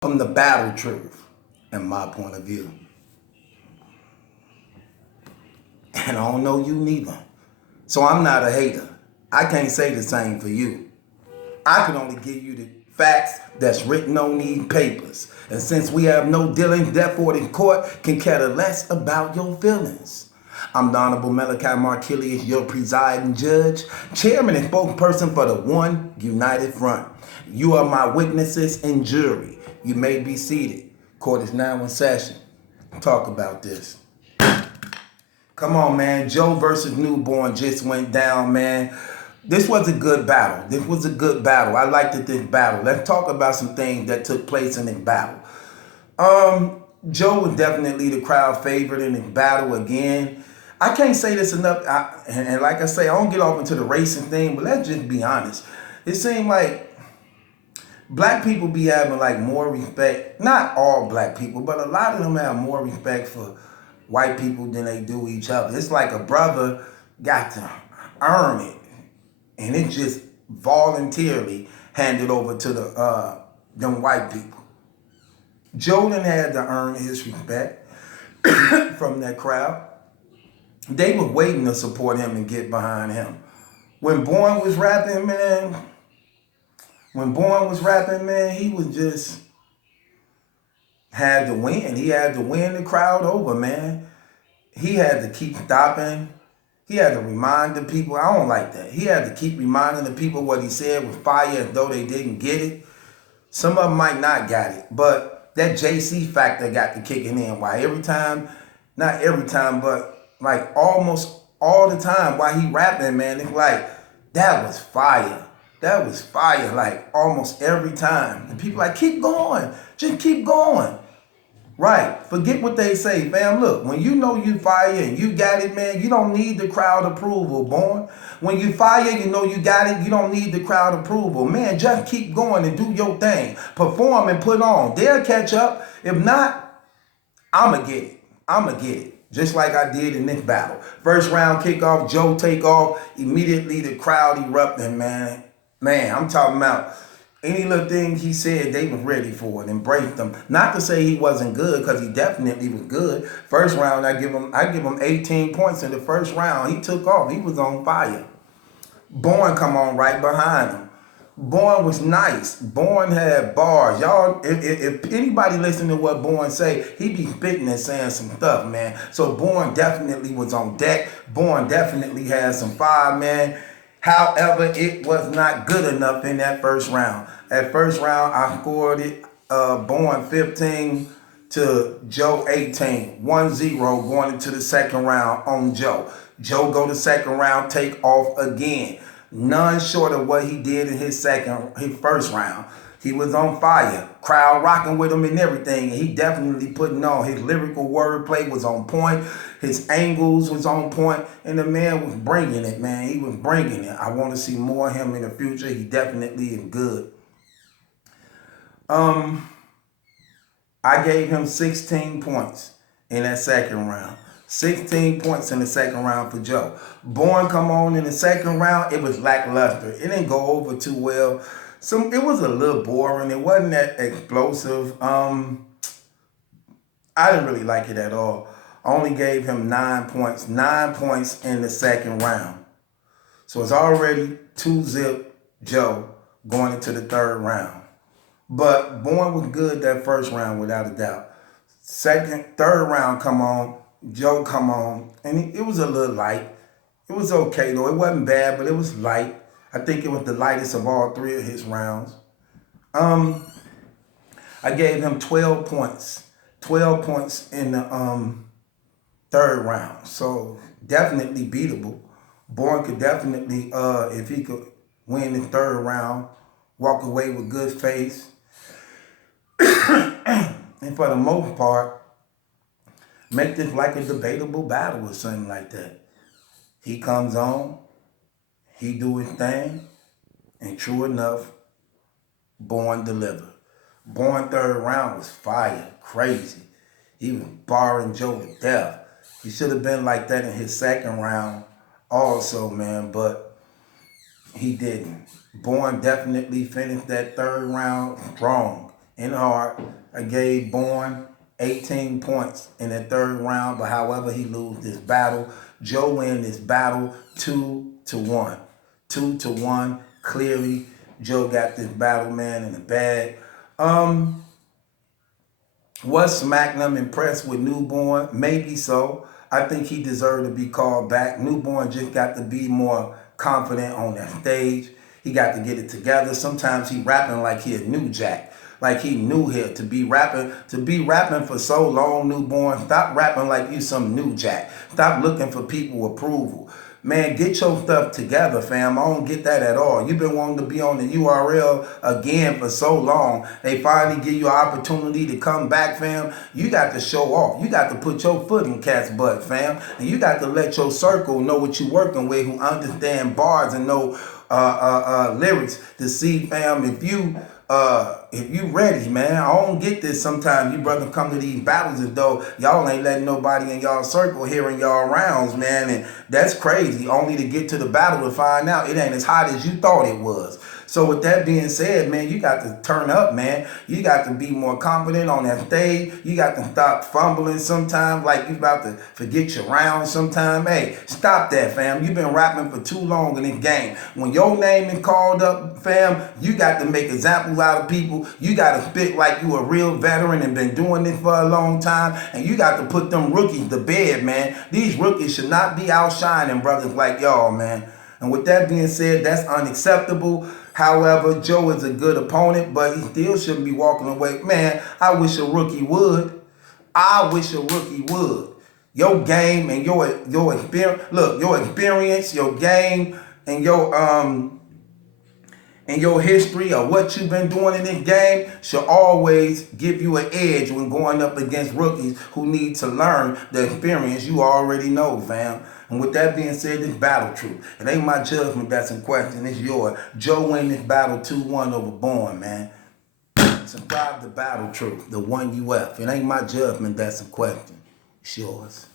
From the battle truth, in my point of view. And I don't know you neither. So I'm not a hater. I can't say the same for you. I can only give you the facts that's written on these papers. And since we have no dealing, therefore the court can care less about your feelings. I'm the Honorable Malachi Markilius, your presiding judge, chairman and spokesperson for the One United Front. You are my witnesses and jury. You may be seated. Court is now in session. Talk about this. Come on, man. Joe versus Newborn just went down, man. This was a good battle. This was a good battle. I liked this battle. Let's talk about some things that took place in this battle. Joe was definitely the crowd favorite in this battle again. I can't say this enough. And like I say, I don't get off into the racing thing, but let's just be honest. It seemed like black people be having like more respect. Not all black people, but a lot of them have more respect for white people than they do each other. It's like a brother got to earn it, and it just voluntarily handed over to them white people. Jordan had to earn his respect from that crowd. They were waiting to support him and get behind him. When Bourne was rapping, man, he was just had to win. He had to win the crowd over, man. He had to keep stopping. He had to remind the people. I don't like that. He had to keep reminding the people what he said was fire as though they didn't get it. Some of them might not got it, but that JC factor got to kicking in. Why every time, not every time, but like almost all the time while he rapping, man, it's like, that was fire. That was fire, like almost every time. And people like, keep going. Just keep going. Right. Forget what they say, fam. Look, when you know you fire and you got it, man, you don't need the crowd approval, Born. When you fire, you know you got it, you don't need the crowd approval. Man, just keep going and do your thing. Perform and put on. They'll catch up. If not, I'ma get it. I'ma get it. Just like I did in this battle. First round kickoff, Joe take off. Immediately the crowd erupting, man. Man, I'm talking about any little thing he said, they was ready for it, embraced him. Not to say he wasn't good, because he definitely was good. First round, I give him 18 points in the first round. He took off. He was on fire. Bourne come on right behind him. Bourne was nice. Bourne had bars. Y'all, if anybody listen to what Bourne say, he be spitting and saying some stuff, man. So Bourne definitely was on deck. Bourne definitely had some fire, man. However, it was not good enough in that first round. That first round, I scored it, Bourne 15 to Joe 18. 1-0 going into the second round on Joe. Joe go to second round, take off again. None short of what he did in his first round. He was on fire. Crowd rocking with him and everything. And he definitely putting on. His lyrical wordplay was on point. His angles was on point. And the man was bringing it, man. He was bringing it. I want to see more of him in the future. He definitely is good. I gave him 16 points in that second round. 16 points in the second round for Joe. Bourne come on in the second round. It was lackluster. It didn't go over too well. It was a little boring. It wasn't that explosive. I didn't really like it at all. I only gave him 9 points. 9 points in the second round. So it's already 2-0 Joe going into the third round. But Bourne was good that first round without a doubt. Third round come on. Joe come on. And it was a little light. It was okay though. It wasn't bad, but it was light. I think it was the lightest of all three of his rounds. I gave him 12 points. 12 points in the third round. So definitely beatable. Bourne could definitely, if he could win the third round, walk away with good face. And for the most part, make this like a debatable battle or something like that. He comes on, he do his thing, and true enough, Bourne delivered. Bourne third round was fire, crazy. He was barring Joe to death. He should have been like that in his second round also, man, but he didn't. Bourne definitely finished that third round strong in heart. I gave Bourne 18 points in the third round, but however he lose this battle, Joe win this battle 2-1. 2-1, clearly. Joe got this battle, man, in the bag. Was SmackDown impressed with Newborn? Maybe so. I think he deserved to be called back. Newborn just got to be more confident on that stage. He got to get it together. Sometimes he rapping like he a new jack, like he new here to be rapping for so long. Newborn, stop rapping like you some new jack. Stop looking for people approval. Man, get your stuff together, fam. I don't get that at all. You've been wanting to be on the URL again for so long. They finally give you an opportunity to come back, fam. You got to show off. You got to put your foot in cat's butt, fam. And you got to let your circle know what you're working with, who understand bars and know lyrics to see, fam, if you ready, man. I don't get this sometimes. You brothers come to these battles as though y'all ain't letting nobody in y'all circle hearing y'all rounds, man. And that's crazy. Only to get to the battle to find out it ain't as hot as you thought it was. So with that being said, man, you got to turn up, man. You got to be more confident on that stage. You got to stop fumbling sometimes like you about to forget your rounds sometime. Hey, stop that, fam. You've been rapping for too long in this game. When your name is called up, fam, you got to make examples out of people. You got to spit like you a real veteran and been doing this for a long time. And you got to put them rookies to bed, man. These rookies should not be outshining brothers like y'all, man. And with that being said, that's unacceptable. However, Joe is a good opponent, but he still shouldn't be walking away. Man, I wish a rookie would. I wish a rookie would. Your game and your experience, look, your experience, your game, and your history of what you've been doing in this game should always give you an edge when going up against rookies who need to learn the experience you already know, fam. And with that being said, this battle truth. It ain't my judgment that's in question, it's yours. Joe win this battle 2-1 over Bourne, man. Subscribe to Battle Truth, the 1UF. It ain't my judgment that's in question, it's yours.